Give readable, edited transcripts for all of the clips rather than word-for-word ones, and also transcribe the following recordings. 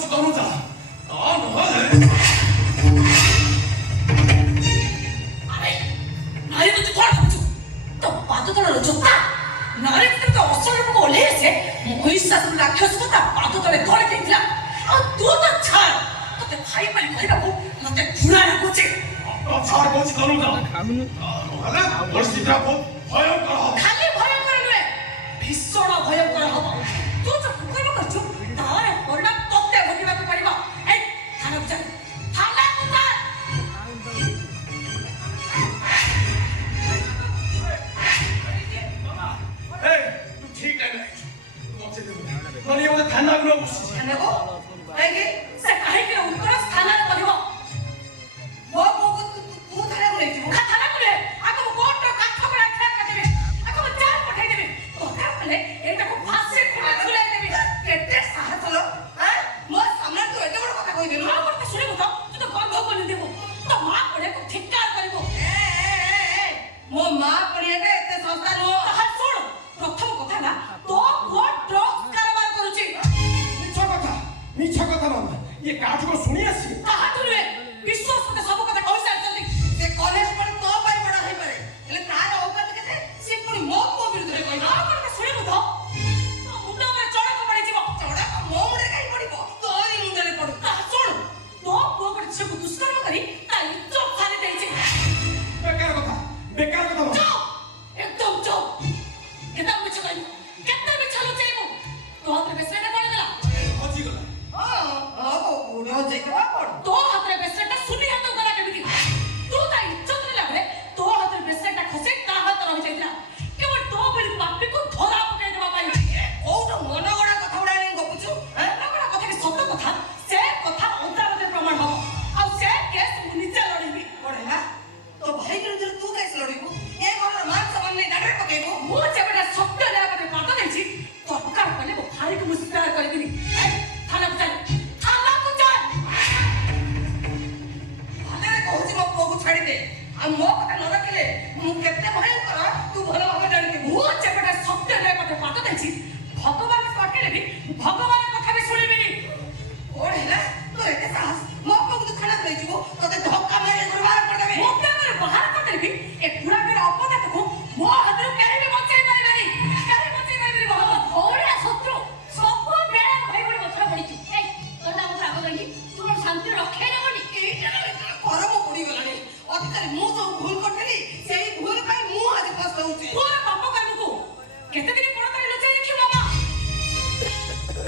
같이 떠놀자. 나를 먼저 돌아가보죠. 또 빠도 돌아를 줬다. 나를 그러니까 어설을 보고 올래야지. 뭐 의사들을 낳혀서다 빠도 돌에 돌게 있더라. 너도 잘. 그때 파이빨리 거리라고. 그때 구라를 보지. 잘 같이 떠놀자. 갈래? 멀시라고 화영가라. 달리 화영가를 왜? 빗소라 화영가를 하고. 또저 부끄러운 거죠. 나를 몰라 떡대 거리라고 말이고. 에이, 달아보자. 달라보자. 에이, ठीक है मैं 너네 여기서 단락으로 하고 있지. 하고 이게 색깔이 웃더라서 단하는 거리고 뭐 달라고 그랬지 뭐 달라고 그래 아까 뭐 꽃도 같아고 나타나까 되면 아까 뭐 짠 못해 되면 어떡할 거래 일단 뭐 봤을 거라 그래야 되면 그때 사하더라 뭐 삼날도 왜 저러고 가고 있는 거 그렇게 소리보다 또 건더 보는데 뭐또 막 보내 꼭 뒷가거리고 뭐막 보내야 돼 그때 서스타는 한 소리 그렇다고 못하나 또뭐 드럭가라만 그러지 미쳐가다 ये काजू को सुनिए सी हाथुरे विश्वास में सब कथा कौन सा चलती से कॉलेज पर तो भाई बड़ा है परे એટલે તારા ઓગત કે છે સિપુરી મોક મો વિરુદ્ધ રે કોઈ ના કરે સુણી બતો તો મુંડા પર ચડકો પડી જીવો ચડકો મો મુંડે કાઈ પડીબો તોરી મુંડે પડુ તા સુણ તો કોકડ છેકુ દુષ્કર્મ કરી તા ઇज्जत ખાલી દેઈ છે बेकार कथा चुप एकदम चुप केता मिछ गई केता मिछ लो चाहिबो तो हाथ में बेसने पड़ गला होजी गला उड़े हो जाए क्या पड़ तो हाथ में बेसने सुनी हाथ गला केमिति तू ता इज्जत रे लागले तो हाथ में बेसने खसे ता हाथ रही जाइला केवल तो बोली पापी को धरा पके देबा पाई ओटा मनगड़ा कथा उड़ा नहीं गपुछु मनगड़ा कथा के सत्य कथा से कथा अदालत प्रमाण हो आ से केस मुनिचा लड़ीबी पड़ेला तो भाई विरुद्ध तू कैसे लड़ीबो ए घर मान सम्मान नहीं डाडे पकेबो मो जेबडा सत्य लेबा के पाट देछि सरकार पले वो भाई को मुस्तार करबिनी थाना चल थाना को चल थाना कहूची मो को छाड़ी दे आ मो कथा न रखले मु केते भयंकर तू भलो भाबे जानि के मो जेबडा सत्य लेबा के पाट देछि भगवान कटले भी भगवान कथा भी सुनिबिनी ओढेला तो एते साहस मो को तू थाना ले जीवो तते धक्का मारे घर बाहर कर देबे मो के बाहर कर देबी ए पूरा के अपना को मो हाथ केही भी बचाई पारिबानी केही बचाई पारिबानी भगवान ओरे शत्रु सब बेला भाई बड़ी बछड़ा पड़ीची ए तोर नाम आग गई तू शांति रखे नबनी एटा करम पड़ी गलानी अधिकारी मु तो भूल करथली सेही भूल पाई मु आज कष्ट होउची तोर पाप करबू को केते दिन पड़तरी लुचाई रखी मामा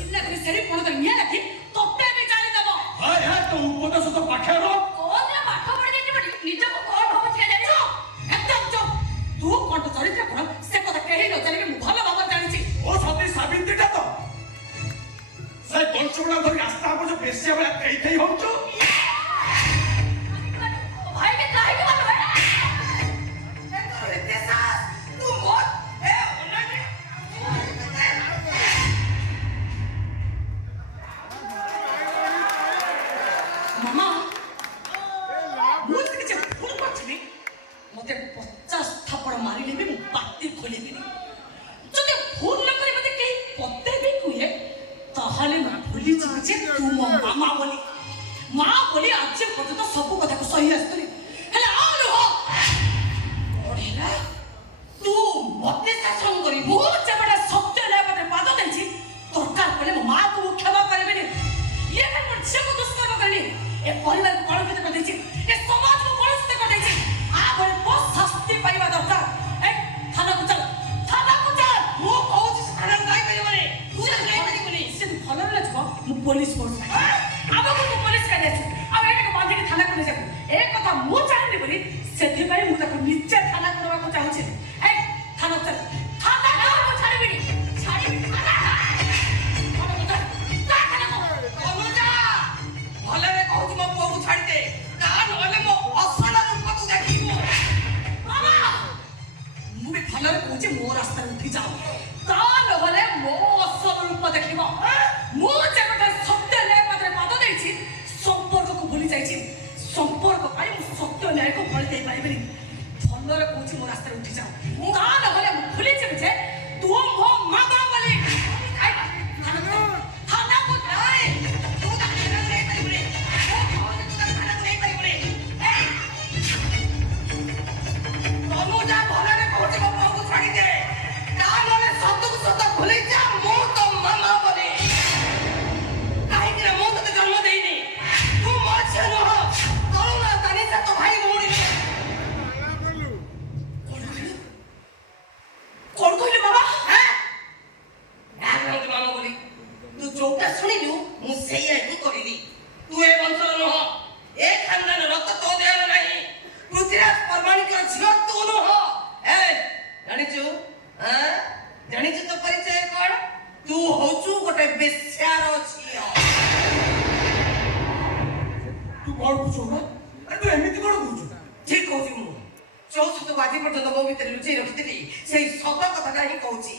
इल्ला के सेही पड़तरी निया रखी तोते भी जानि देबो हाय हाय तो उपदेश तो पाखे रो कोन पाठ पढ़ी देती बड़ी निज को कोन भाव छे जानि एकदम चुप तू कोन तो चरित्र कोन से कथा केही न जानि मु भलो भाव जानि छी ओ सती साबित्रीटा तो से बंचुगला धरि रास्ता पर जो बेसिया वाला कही थई होचो भाई के काहे के बात है ए तेसा तू मत ए ओना के मामा मुझे किछ भूल करछी मते 50 थप्पड़ मारी लेबे मु पाती खोलेबी जदि भूल न करे मते केही पते भी कुए ताहाले ना भूली छी जे तू मो मामा बोली आज पर्यंत सब कथा को सही आस्तरी हेला आलो हो ओढेला तू मते शासन करी मु जेबडा सत्य लेबा पाद देछि सरकार पले मो मां को क्षमा करबेनी ये kan मर्छे को दुष्कर्म करनी ए परिवार को कलंकित कर देछि ए समाज को कलंकित कर देछि आ बड़े बहुत शास्ति पाइबा दरकार ए थाना को चल मु कहूछि थाना गाय करिबनी तू गाय करिबनी से भलो न छबो मु पुलिस फोर्स आबो को पुलिस का देछु अब एटा को बांधी के थाना को ले जाबो ए कथा मु चाहनी बोली सेथि पई मु ताको निश्चय थाना करबा को चाहूछि ए थाना चल थाना गाय को छाड़ीबिनी थाना भले कहूँ मो पुआ को छाड़ी दे ता नले मो असल रूप को देखिबो मामा मु भी भले कहूँ मो रास्ता उठी जाओ ता नले मो असल रूप देखिबो मु जेबटा सत्य न्याय पत्र पाद देछि संपर्क को भूली जाइछि संपर्क पाई मु सत्य न्याय को भूली दे पाइबेनी भले कहूँ मो रास्ता उठी जाओ ता नले मु भूली जेबे जे तू मो मामा बोली थाना को जाए तू ଶୁଣିଲୁ ମୁଁ ସେଇଆ ହିଁ କରିଲି। ତୁ ଏ ବଂଶର ନୁହଁ, ଏ ଖାନଦାନ ରକ୍ତ ତୋ ଦେହରେ ନାହିଁ। ପୃଥ୍ୱୀରାଜ ପରମାଣିକର ଝିଅ ତୁ ନୁହଁ। ଏ ଜାଣିଛୁ ଜାଣିଛୁ ତୋ ପରିଚୟ କଣ? ତୁ ହଉଛୁ ଗୋଟେ ବେଶ୍ୟାର ଝିଅ। ତୁ କଣ କହୁଛୁ ନା? ତୁ ଏମିତି କଣ କହୁଛୁ? ଠିକ କହୁଛି ମୁଁ। ଯୋଉ ସତକୁ ଆଜି ପର୍ଯ୍ୟନ୍ତ ମୋ ଭିତରେ ଲୁଚେଇ ରଖିଥିଲି ସେଇ ସତ କଥାଟା ହିଁ କହୁଛି।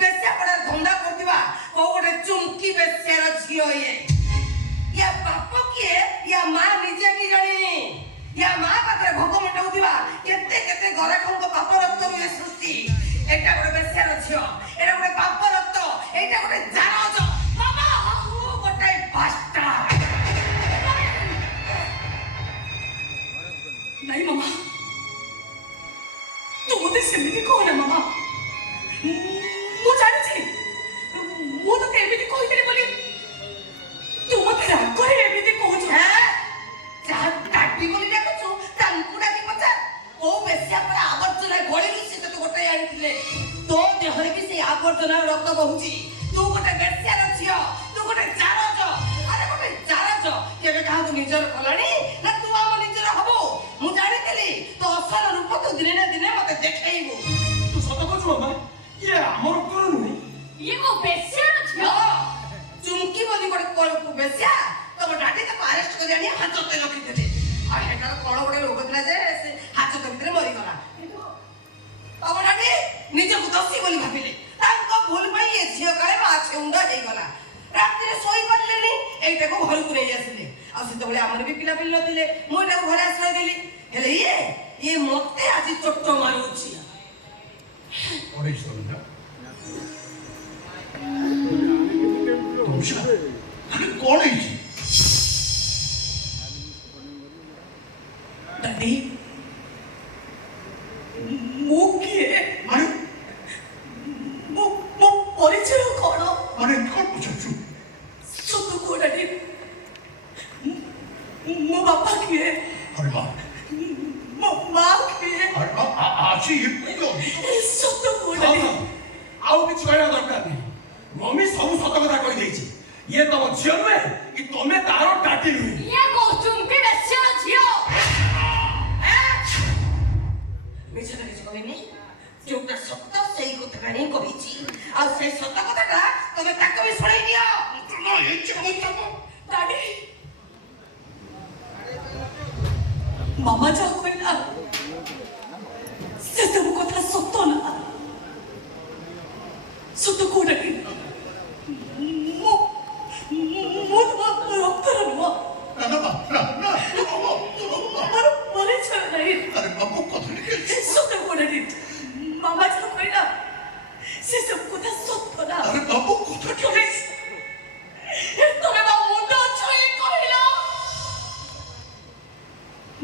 ବେଶ୍ୟାପଡ଼ାରେ ଧନ୍ଦା କରୁଥିବା କୋଉ ଗୋଟେ ଚୁମ୍କି ବେଶ୍ୟାର ଝିଅ ଇଏ। ୟା ବାପ କିଏ ୟା ମା ନିଜେ ବି ଜାଣିନି। ୟା ମା ପାଖରେ ଭୋଗ ମେଟାଉଥିବା କେତେ କେତେ ଗରାଖଙ୍କ ପାପ ରକ୍ତରୁ ଏ ସୃଷ୍ଟି। ଏଇଟା ଗୋଟେ ବେଶ୍ୟାର ଝିଅ, ଏଇଟା ଗୋଟେ ପାପ ରକ୍ତ, ଏଇଟା ଗୋଟେ ଜାରଜ। ବାବା ତୁ ଗୋଟେ ବାଷ୍ଟାର୍ଡ। ନାଇଁ ମାମା, ତୁ ମୋତେ ସେମିତି କହନା ମାମା। ମୁଁ ଜାଣିଛି ମୁଁ ତତେ ଏମିତି କହିଥିଲି ବୋଲି ତୁ ମୋତେ ରାଗରେ ଏମିତି କହୁଛୁ। ଯାହା ଡାକି ବୋଲି ଡାକୁଛୁ ତାଙ୍କୁ ଡାକି ପଚାର। କୋଉ ବେଶ୍ୟା ପରା ଆବର୍ଜନା ଗଳିରୁ ସେ ତତେ ଗୋଟେ ଆଣିଥିଲେ। ତୋ ଦେହରେ ବି ସେଇ ଆବର୍ଜନାର ରକ୍ତ ବହୁଛି। ତୁ ଗୋଟେ ବେଶ୍ୟାର ଝିଅ, ତୁ ଗୋଟେ ଜାରଜ। ଆରେ ଗୋଟେ ଜାରଜ କେବେ କାହାକୁ ନିଜର କଲାଣି ନା ତୁ ଆମ ନିଜର ହବୁ? ମୁଁ ଜାଣିଥିଲି ତୋ ଅସଲ ରୂପ ତୁ ଦିନେ ନା ଦିନେ ମତେ ଦେଖେଇବୁ। ତୁ ସତ କହୁଛୁ ମାମା? ଇଏ ଆମର କଣ ନୁହେଁ? ଇଏ ମୋ ବେଶ୍ୟାର ଝିଅ। ଚୁମ୍କି ବୋଲି ଗୋଟେ ବେଶ୍ୟା ତମ ଡାଡି ତାକୁ ଆରେଷ୍ଟ କରି ଆଣି ହାଜତରେ ରଖିଥିଲେ। ଆଉ ସେଟାର କଣ ଗୋଟେ ରୋଗ ଥିଲା ଯେ ସେ ହାଜତ ଭିତରେ ମରିଗଲା। ତମ ଡାଡି ନିଜକୁ ଦୋଷୀ ବୋଲି ଭାବିଲେ। ତାଙ୍କ ଭୁଲ ପାଇଁ ଏ ଝିଅ କାଳେ ମା ଛେଉଣ୍ଡା ହେଇଗଲା। ରାତିରେ ଶୋଇ ପାରିଲେନି, ଏଇଟାକୁ ଘରକୁ ନେଇ ଆସିଲେ। ଆଉ ସେତେବେଳେ ଆମର ବି ପିଲାପିଲି ନଥିଲେ, ମୁଁ ଏଟାକୁ ଘରେ ଆଶ୍ରୟ ଦେଲି। ହେଲେ ଇଏ ମତେ ଆଜି ଚୋଟ ମାରୁଛି। କଣ ହେଇଛି? ଡାଡି, ମୁଁ କିଏ? ମୋ ପରିଚୟ କଣ? ମାନେ କଣ ପଚାରୁଛୁ? ସତ କୁହ ଡାଡି, ମୋ ବାପା କିଏ? ଆରେ ମା, ମୋ ମା କିଏ? ଆଜି ସତ କୁହ ଡାଡି। ଆଉ କିଛି କହିବା ଦରକାର ନାହିଁ। ମମି ସବୁ ସତ କଥା କହିଦେଇଛି। ଇଏ ତମ ଝିଅ ନୁହେଁ କି ତମେ ତାର ଡାଟି ନୁହେଁ। ଇଏ କହୁଛୁ କି ବେଶ୍ୟାର ଝିଅ? ମିଛରେ କିଛି କହିନି। ଯୋଉଟା ସତ ସେଇ କଥାଟା ହିଁ କହିଛି। ଆଉ ସେଇ ସତ କଥାଟା ତମେ ତାକୁ ବି ଶୁଣେଇ ଦିଅ। ଡାଡି, ମାମା ଯାହା କହିଲା ସେସବୁ କଥା ସତ ନା? ସତ କୁହ ଡାଡି। ମୁଁ ରକ୍ତର ନୁହଁ। ମୋର ପରିଚୟ ନାହିଁ। ସତ କୁହ ଡାଡି, ମାମା ଯାହା କହିଲା ସେସବୁ କଥା ସତ ନା? ତମେ ମୋ ମୁଣ୍ଡ ଛୁଇଁ କହିଲ।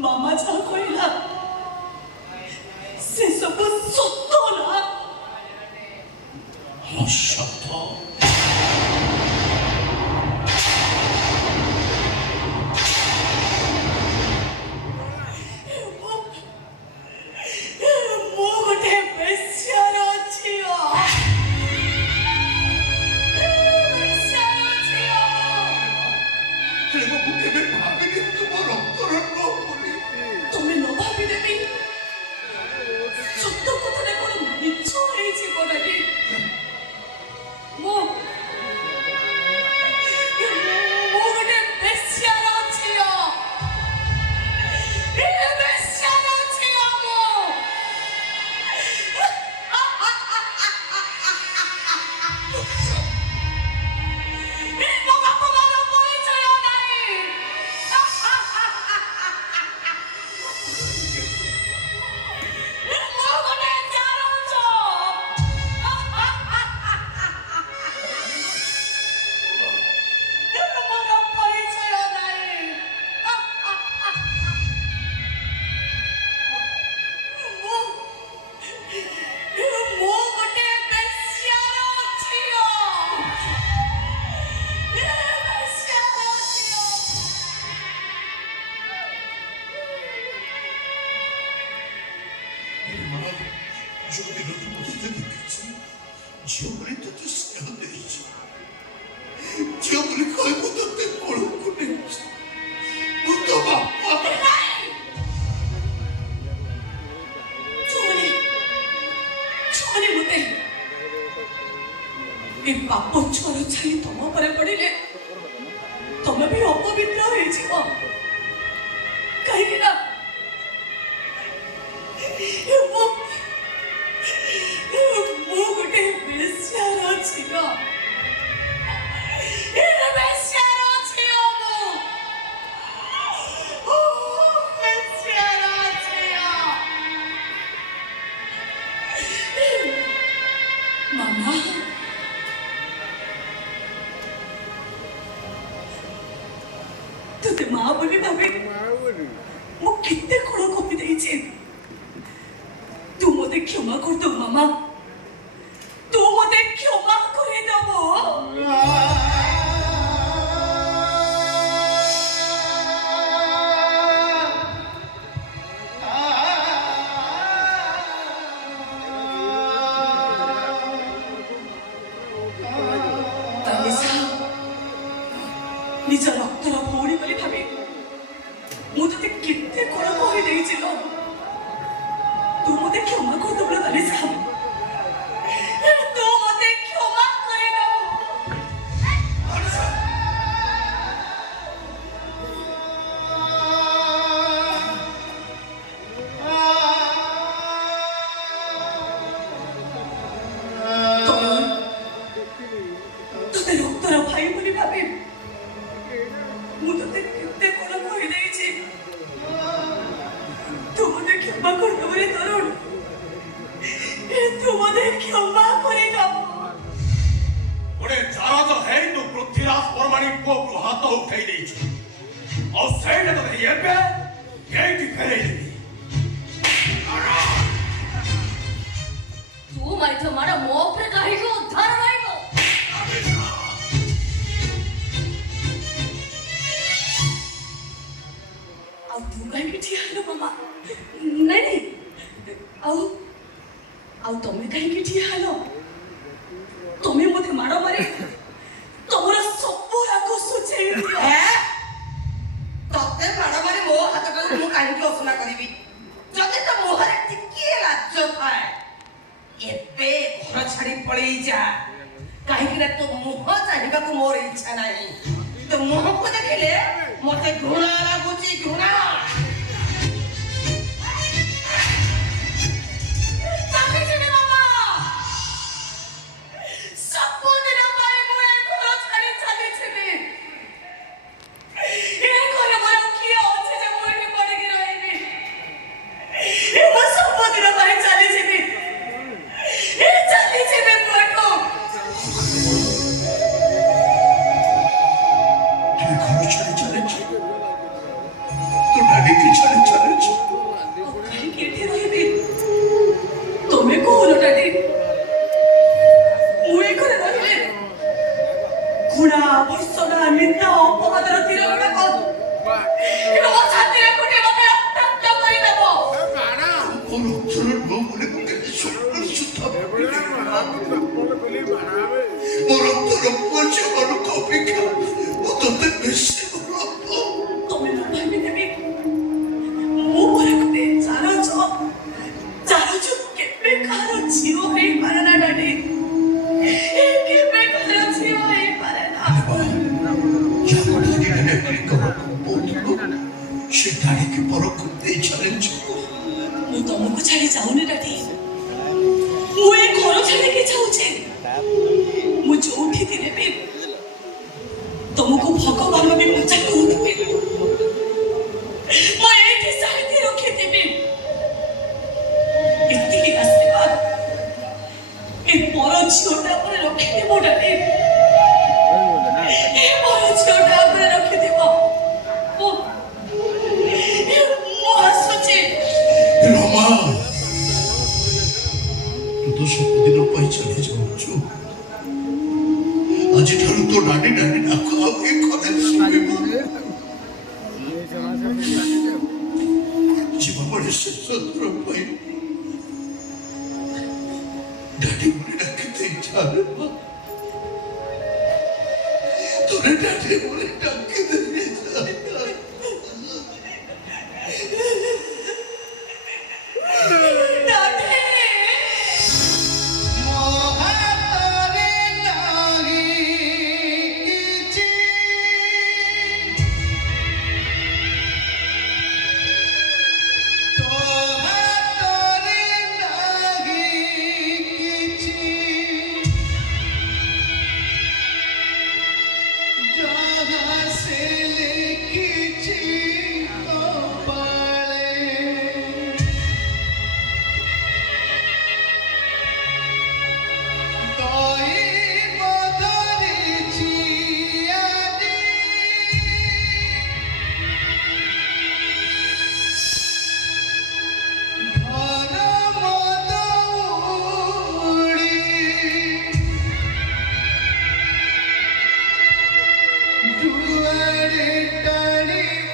ମାମା ଯାହା କହିଲା ସେସବୁ ସତ ନା? ସତ। ମୁଁ ଗୋଟେ ବେଶ୍ୟାର ଝିଅ। ତମେ ନ ଭାବିଲେ ବି ସତ କଥାଟା ଝିଅ ବୋଲି କହିବୁ ତତେ କୋଳକୁ ନେଇଛି ମୁଁ ତୋ ବାପା ଛୁଆରେ ମତେ ଏ ପାପ ଛୁଆର ଛାଇ ତମ ଉପରେ ପଡ଼ିଲେ ତମେ ବି ଅପବିତ୍ର ହେଇଯିବ କାହିଁକି ନା ମୁଁ ଗୋଟେ ବେଶ୍ୟାର ଝିଅ ବେଶ୍ୟାର ଝିଅ ମୁଁ ବେଶ୍ୟାର ଝିଅ ମାମା ତତେ ମା ବୋଲି ଭାବେ ମୁଁ କେତେ କଣ କପି ଦେଇଛି ତୁ ମତେ କ୍ଷମା କରିଦବୁ ମାମା ତୁ ମତେ କ୍ଷମା କରିଦବୁ ନିଜ ରକ୍ତର ଭଉଣୀ ବୋଲି ଭାବେ ମୁଁ ତତେ କେତେ କଣ କହିଦେଇଛି ଲୋ ତୁ ମତେ କ୍ଷମା କରିଦବୁ ନା ତାହେଲେ ସାହେବ ତୁ ମତେ କ୍ଷମା କରିଦବୁ ତତେ ରକ୍ତର ଭାଇ ବୋଲି ଭାବେ ମୁଁ ତତେ କେତେ କଣ କହିଦେଇଛି ତୁ ମତେ କ୍ଷମା କରିଦବୁ ରେ ତରୁଣ ତୁ ମତେ କ୍ଷମା କରିଦବୁ ଗୋଟେ ଜାରଦ ହେଇ ତୁ ପୃଥ୍ୱୀରାଜ ପରମାଣି ପୁଅକୁ ହାତ ଉଠେଇ ଦେଇଛୁ ଆଉ ସେଇଟା ତତେ ଏବେ ଏଇଠି ଫେରେଇ ଦେବି ତୁ ମାରିଥିବା ମାଡ଼ ମୋ ଉପରେ କାହିଁକି ଉଦ୍ଧାର ରହିବ ଆଉ ତୁ କାହିଁକି ଠିଆ ହେଲ ମାମା ନାଇଁ ନାଇଁ ଆଉ ତମେ କାହିଁକି ଠିଆ ହେଲ ତମେ ମତେ ମାଡ଼ ମାରି ତମର ସବୁ ରାଗ ସୁଝେଇ ଦିଅ ତତେ ମାଡ଼ ମାରି ମୋ ହାତଟାକୁ ମୁଁ କାହିଁକି ଅସନା କରିବି ଯଦି ତ ମୁହଁରେ ଟିକିଏ ଲାଜ ଥାଏ ଏବେ ଘର ଛାଡ଼ି ପଳେଇ ଯା କାହିଁକି ନା ତୋ ମୁହଁ ଚାହିଁବାକୁ ମୋର ଇଚ୍ଛା ନାହିଁ ତୋ ମୁହଁକୁ ଦେଖିଲେ ମତେ ଘୃଣା ଲାଗୁଛି ଘୃଣା ତମକୁ ଛାଡ଼ି ଯାଉନି ଡାଡି ମୁଁ ଏ ଘର ଛାଡ଼ିକି ଯାଉଛି ମୁଁ ଯୋଉଠି ଥିଲେ ବି ତମକୁ ଭଗବାନ ବି ପୂଜା କରୁଥିବି ମୁଁ ଏଇଠି ସାଇତି ରଖିଥିବି ଏତିକି ଆଶୀର୍ବାଦ ଏ ପର ଝିଅଟା ଉପରେ ରଖିଥିବ ଡାଡି ଏ ପର ଝିଅଟା ଉପରେ ରଖିଥିବ ମୁଁ ଆସୁଛି ରମା ତୁ ତ ସବୁଦିନ ପାଇଁ ଚାଲି ଯାଉଛୁ ଆଜିଠାରୁ ତୋ ନାନୀ ନାନୀ ଡାକ ଆଉ ଏ କଥା ଶୁଣିବ ଜୀବନରେ ଶେଷ ଥର ପାଇଁ ଡାଡି ବୋଲି ଡାକି ଦେଇ ଚାଲ ତୋ जुआरे टाणी